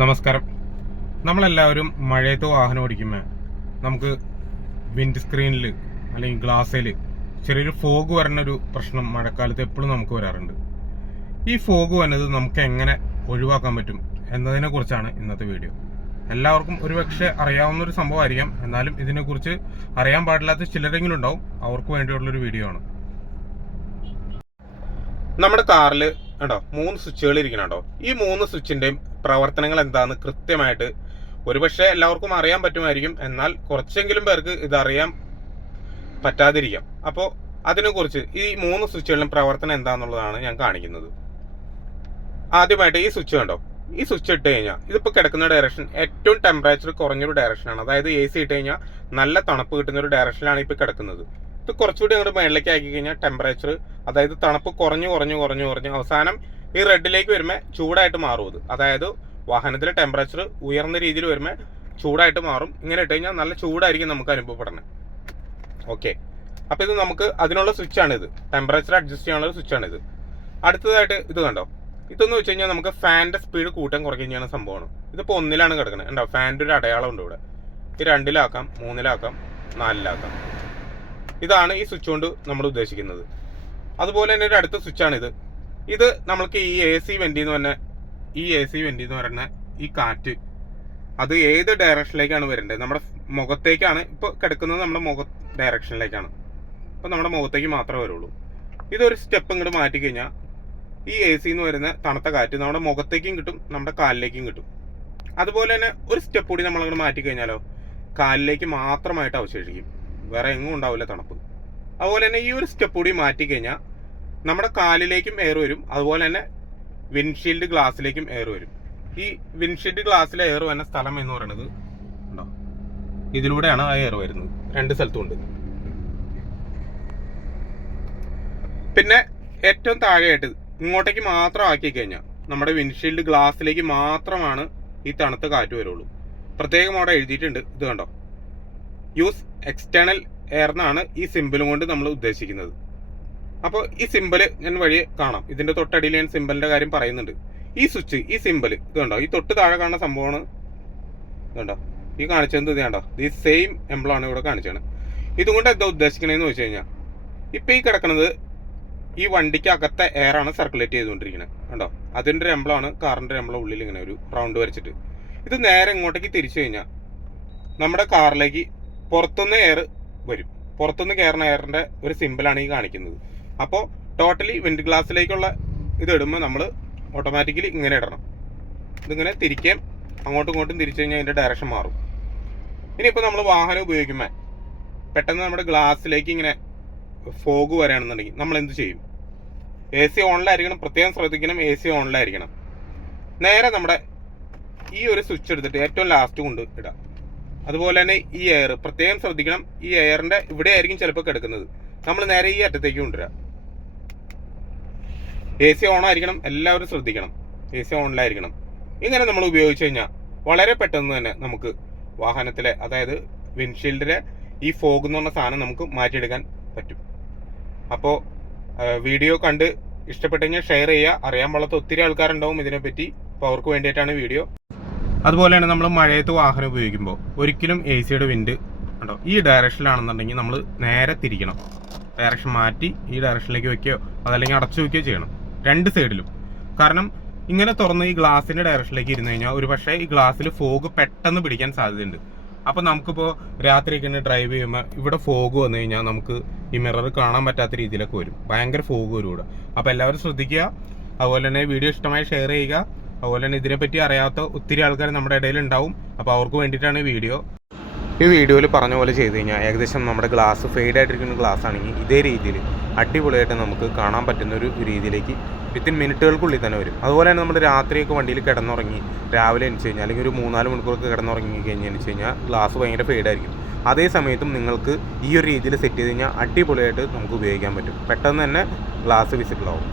നമസ്കാരം. നമ്മളെല്ലാവരും മഴയത്ത് വാഹനം ഓടിക്കുമ്പോൾ നമുക്ക് വിൻഡ് സ്ക്രീനിൽ അല്ലെങ്കിൽ ഗ്ലാസ്സിൽ ചെറിയൊരു ഫോഗ് വരുന്ന ഒരു പ്രശ്നം മഴക്കാലത്ത് എപ്പോഴും നമുക്ക് വരാറുണ്ട്. ഈ ഫോഗ് വന്നത് നമുക്ക് എങ്ങനെ ഒഴിവാക്കാൻ പറ്റും എന്നതിനെ കുറിച്ചാണ് ഇന്നത്തെ വീഡിയോ എല്ലാവർക്കും ഒരുപക്ഷെ അറിയാവുന്ന ഒരു സംഭവമായിരിക്കാം. എന്നാലും ഇതിനെക്കുറിച്ച് അറിയാൻ പാടില്ലാത്ത ചിലരെങ്കിലും ഉണ്ടാവും. അവർക്ക് വേണ്ടിയുള്ളൊരു വീഡിയോ ആണ്. നമ്മുടെ കാറിൽ ഉണ്ടോ മൂന്ന് സ്വിച്ചുകൾ ഇരിക്കണുണ്ടോ ഈ മൂന്ന് സ്വിച്ചിന്റെയും പ്രവർത്തനങ്ങൾ എന്താന്ന് കൃത്യമായിട്ട് ഒരുപക്ഷെ എല്ലാവർക്കും അറിയാൻ പറ്റുമായിരിക്കും. എന്നാൽ കുറച്ചെങ്കിലും പേർക്ക് ഇതറിയാൻ പറ്റാതിരിക്കാം. അപ്പോൾ അതിനെക്കുറിച്ച് ഈ മൂന്ന് സ്വിച്ചുകളിലും പ്രവർത്തനം എന്താന്നുള്ളതാണ് ഞാൻ കാണിക്കുന്നത്. ആദ്യമായിട്ട് ഈ സ്വിച്ച് കണ്ടോ? ഈ സ്വിച്ച് ഇട്ട് കഴിഞ്ഞാൽ ഇതിപ്പോൾ കിടക്കുന്ന ഡയറക്ഷൻ ഏറ്റവും ടെമ്പറേച്ചർ കുറഞ്ഞൊരു ഡയറക്ഷനാണ് അതായത് എ സി ഇട്ട് കഴിഞ്ഞാൽ നല്ല തണുപ്പ് കിട്ടുന്ന ഒരു ഡയറക്ഷനിലാണ് ഇപ്പോൾ കിടക്കുന്നത്. ഇത് കുറച്ചുകൂടി അങ്ങോട്ട് മേളിലേക്ക് ആക്കി കഴിഞ്ഞാൽ ടെമ്പറേച്ചർ അതായത് തണുപ്പ് കുറഞ്ഞു കുറഞ്ഞു കുറഞ്ഞു കുറഞ്ഞു അവസാനം ഈ റെഡിലേക്ക് വരുമ്പോൾ ചൂടായിട്ട് മാറും ഇത്. അതായത് വാഹനത്തിലെ ടെമ്പറേച്ചർ ഉയർന്ന രീതിയിൽ വരുമ്പോൾ ചൂടായിട്ട് മാറും. ഇങ്ങനെ ഇട്ട് കഴിഞ്ഞാൽ നല്ല ചൂടായിരിക്കും നമുക്ക് അനുഭവപ്പെടുന്നത് ഓക്കെ അപ്പോൾ ഇത് നമുക്ക് അതിനുള്ള സ്വിച്ചാണ് ഇത്. ടെമ്പറേച്ചർ അഡ്ജസ്റ്റ് ചെയ്യാനുള്ള സ്വിച്ചാണ് ഇത്. അടുത്തതായിട്ട് ഇത് കണ്ടോ? ഇതെന്ന് വെച്ച് കഴിഞ്ഞാൽ നമുക്ക് ഫാന്റെ സ്പീഡ് കൂട്ടാൻ കുറയ്ക്കുകയും ചെയ്യുന്ന സംഭവമാണ്. ഇതിപ്പോൾ ഒന്നിലാണ് കിടക്കുന്നത് ഉണ്ടോ ഫാന്റെ ഒരു അടയാളം ഉണ്ട് ഇവിടെ. ഇത് രണ്ടിലാക്കാം മൂന്നിലാക്കാം നാലിലാക്കാം. ഇതാണ് ഈ സ്വിച്ച് കൊണ്ട് നമ്മൾ ഉദ്ദേശിക്കുന്നത്. അതുപോലെ തന്നെ ഒരു അടുത്ത സ്വിച്ചാണിത് ഇത് നമ്മൾക്ക് ഈ എ സി വെന്റി നിന്ന് പറഞ്ഞ ഈ എ സി വെന്റി നിന്ന് പറഞ്ഞ ഈ കാറ്റ് അത് ഏത് ഡയറക്ഷനിലേക്കാണ് വരേണ്ടത്? നമ്മുടെ മുഖത്തേക്കാണ് ഇപ്പോൾ കിടക്കുന്നത് നമ്മുടെ മുഖ ഡയറക്ഷനിലേക്കാണ് അപ്പോൾ നമ്മുടെ മുഖത്തേക്ക് മാത്രമേ വരുള്ളൂ. ഇതൊരു സ്റ്റെപ്പ് ഇങ്ങോട്ട് മാറ്റി കഴിഞ്ഞാൽ ഈ എ സിന്ന് വരുന്ന തണുത്ത കാറ്റ് നമ്മുടെ മുഖത്തേക്കും കിട്ടും നമ്മുടെ കാലിലേക്കും കിട്ടും. അതുപോലെ തന്നെ ഒരു സ്റ്റെപ്പ് കൂടി നമ്മളങ്ങോട്ട് മാറ്റി കഴിഞ്ഞാലോ കാലിലേക്ക് മാത്രമായിട്ട് അവശേഷിക്കും. വേറെ എങ്ങും ഉണ്ടാവില്ല തണുപ്പ്. അതുപോലെ തന്നെ ഈ ഒരു സ്റ്റെപ്പ് കൂടി മാറ്റി കഴിഞ്ഞാൽ നമ്മുടെ കാലിലേക്കും എയർ വരും. അതുപോലെ തന്നെ വിൻഷീൽഡ് ഗ്ലാസ്സിലേക്കും എയർ വരും. ഈ വിൻഷീൽഡ് ഗ്ലാസ്സിലെ എയർ വരുന്ന സ്ഥലം എന്ന് പറയുന്നത് ഉണ്ടോ? ഇതിലൂടെയാണ് ആ എയർ വരുന്നത്. രണ്ട് സ്ഥലത്തും ഉണ്ട്. പിന്നെ ഏറ്റവും താഴെയായിട്ട് ഇങ്ങോട്ടേക്ക് മാത്രം ആക്കി കഴിഞ്ഞാൽ നമ്മുടെ വിൻഷീൽഡ് ഗ്ലാസ്സിലേക്ക് മാത്രമാണ് ഈ തണുത്ത കാറ്റ് വരുള്ളൂ. പ്രത്യേകം അവിടെ എഴുതിയിട്ടുണ്ട്. ഇത് കണ്ടോ? യൂസ് എക്സ്റ്റേണൽ എയർ എന്നാണ് ഈ സിമ്പിളും കൊണ്ട് നമ്മൾ ഉദ്ദേശിക്കുന്നത്. അപ്പോൾ ഈ സിമ്പിൾ ഞാൻ വഴി കാണാം. ഇതിന്റെ തൊട്ടടിയിൽ ഞാൻ സിമ്പിളിന്റെ കാര്യം പറയുന്നുണ്ട്. ഈ സ്വിച്ച് ഈ സിമ്പിൾ ഇത് കണ്ടോ? ഈ തൊട്ട് താഴെ കാണുന്ന സംഭവമാണ് ഇതുണ്ടോ ഈ കാണിച്ചത് ഇത് കണ്ടോ? ഈ സെയിം എംബ്ലമാണ് ഇവിടെ കാണിച്ചത്. ഇതുകൊണ്ട് എന്താ ഉദ്ദേശിക്കണേന്ന് വെച്ച് കഴിഞ്ഞാൽ ഇപ്പം ഈ കിടക്കുന്നത് ഈ വണ്ടിക്ക് അകത്തെ എയർ ആണ് സർക്കുലേറ്റ് ചെയ്തുകൊണ്ടിരിക്കുന്നത് കണ്ടോ? അതിന്റെ ഒരു എംബ്ലമാണ് കാറിന്റെ എംബ്ലം ഉള്ളിൽ ഇങ്ങനെ ഒരു റൗണ്ട് വരച്ചിട്ട്. ഇത് നേരെ ഇങ്ങോട്ടേക്ക് തിരിച്ചു കഴിഞ്ഞാൽ നമ്മുടെ കാറിലേക്ക് പുറത്തുനിന്ന് എയർ വരും. പുറത്തുനിന്ന് കയറുന്ന എയറിന്റെ ഒരു സിമ്പിളാണ് ഈ കാണിക്കുന്നത്. അപ്പോൾ ടോട്ടലി വിൻഡ് ഗ്ലാസ്സിലേക്കുള്ള ഇത് ഇടുമ്പോൾ നമ്മൾ ഓട്ടോമാറ്റിക്കലി ഇങ്ങനെ ഇടണം. ഇതിങ്ങനെ തിരിക്കുകയും അങ്ങോട്ടും ഇങ്ങോട്ടും തിരിച്ചു കഴിഞ്ഞാൽ അതിന്റെ ഡയറക്ഷൻ മാറും. ഇനിയിപ്പോൾ നമ്മൾ വാഹനം ഉപയോഗിക്കുമ്പോൾ പെട്ടെന്ന് നമ്മുടെ ഗ്ലാസ്സിലേക്ക് ഇങ്ങനെ ഫോഗ് വരാണെന്നുണ്ടെങ്കിൽ നമ്മൾ എന്ത് ചെയ്യും? എ സി ഓണിലായിരിക്കണം പ്രത്യേകം ശ്രദ്ധിക്കണം. എ സി ഓണിലായിരിക്കണം നേരെ നമ്മുടെ ഈ ഒരു സ്വിച്ച് എടുത്തിട്ട് ഏറ്റവും ലാസ്റ്റ് കൊണ്ട് ഇടാം. അതുപോലെ തന്നെ ഈ എയർ പ്രത്യേകം ശ്രദ്ധിക്കണം ഈ എയറിന്റെ ഇവിടെ ആയിരിക്കും ചിലപ്പോൾ കിടക്കുന്നത്. നമ്മൾ നേരെ ഈ അറ്റത്തേക്ക് കൊണ്ടുവരാം. എ സി ഓൺ ആയിരിക്കണം എല്ലാവരും ശ്രദ്ധിക്കണം. എ സി ഓണിലായിരിക്കണം ഇങ്ങനെ നമ്മൾ ഉപയോഗിച്ച് കഴിഞ്ഞാൽ വളരെ പെട്ടെന്ന് തന്നെ നമുക്ക് വാഹനത്തിലെ അതായത് വിൻഷീൽഡിലെ ഈ ഫോഗ് എന്ന് പറഞ്ഞ സാധനം നമുക്ക് മാറ്റിയെടുക്കാൻ പറ്റും. അപ്പോൾ വീഡിയോ കണ്ട് ഇഷ്ടപ്പെട്ടു കഴിഞ്ഞാൽ ഷെയർ ചെയ്യുക. അറിയാൻ പാടാത്ത ഒത്തിരി ആൾക്കാരുണ്ടാവും ഇതിനെപ്പറ്റി. അപ്പോൾ അവർക്ക് വേണ്ടിയിട്ടാണ് വീഡിയോ അതുപോലെയാണ് നമ്മൾ മഴയത്ത് വാഹനം ഉപയോഗിക്കുമ്പോൾ ഒരിക്കലും എ സിയുടെ വിൻഡ് ഉണ്ടോ? ഈ ഡയറക്ഷനിലാണെന്നുണ്ടെങ്കിൽ നമ്മൾ നേരെ തിരിക്കണം. ഡയറക്ഷൻ മാറ്റി ഈ ഡയറക്ഷനിലേക്ക് വെക്കുകയോ അതല്ലെങ്കിൽ അടച്ചു വെക്കുകയോ ചെയ്യണം. രണ്ട് സൈഡിലും കാരണം ഇങ്ങനെ തുറന്ന് ഈ ഗ്ലാസിന്റെ ഡയറക്ഷനിലേക്ക് ഇരുന്ന് കഴിഞ്ഞാൽ ഒരു പക്ഷേ ഈ ഗ്ലാസ്സിൽ ഫോഗ് പെട്ടെന്ന് പിടിക്കാൻ സാധ്യതയുണ്ട്. അപ്പോൾ നമുക്കിപ്പോൾ രാത്രിയൊക്കെ ഡ്രൈവ് ചെയ്യുമ്പോൾ ഇവിടെ ഫോഗ് വന്നു കഴിഞ്ഞാൽ നമുക്ക് ഈ മിറർ കാണാൻ പറ്റാത്ത രീതിയിലൊക്കെ വരും. ഭയങ്കര ഫോഗ് വരും ഇവിടെ അപ്പോൾ എല്ലാവരും ശ്രദ്ധിക്കുക. അതുപോലെ തന്നെ വീഡിയോ ഇഷ്ടമായി ഷെയർ ചെയ്യുക. അതുപോലെ തന്നെ ഇതിനെപ്പറ്റി അറിയാത്ത ഒത്തിരി ആൾക്കാർ നമ്മുടെ ഇടയിൽ ഉണ്ടാവും. അപ്പോൾ അവർക്ക് വേണ്ടിയിട്ടാണ് ഈ വീഡിയോ. ഈ വീഡിയോയിൽ പറഞ്ഞ പോലെ ചെയ്ത് കഴിഞ്ഞാൽ ഏകദേശം നമ്മുടെ ഗ്ലാസ് ഫെയ്ഡ് ആയിട്ടിരിക്കുന്ന ഗ്ലാസ് ആണെങ്കിൽ ഇതേ രീതിയിൽ അടിപൊളിയായിട്ട് നമുക്ക് കാണാൻ പറ്റുന്ന ഒരു രീതിയിലേക്ക് വിത്തിൻ മിനിറ്റുകൾക്കുള്ളിൽ തന്നെ വരും. അതുപോലെ തന്നെ നമ്മൾ രാത്രിയൊക്കെ വണ്ടിയിൽ കിടന്നുറങ്ങി രാവിലെ എണിച്ച് കഴിഞ്ഞാൽ അല്ലെങ്കിൽ ഒരു മൂന്നാൽ മണിക്കൂറൊക്കെ കിടന്നുറങ്ങി കഴിഞ്ഞ് എണിച്ച് കഴിഞ്ഞാൽ ഗ്ലാസ് ഭയങ്കര ഫെയ്ഡ് ആയിരിക്കും. അതേ സമയത്തും നിങ്ങൾക്ക് ഈ ഒരു രീതിയിൽ സെറ്റ് ചെയ്ത് കഴിഞ്ഞാൽ അടിപൊളിയായിട്ട് നമുക്ക് ഉപയോഗിക്കാൻ പറ്റും. പെട്ടെന്ന് തന്നെ ഗ്ലാസ് വിസിബിൾ ആവും.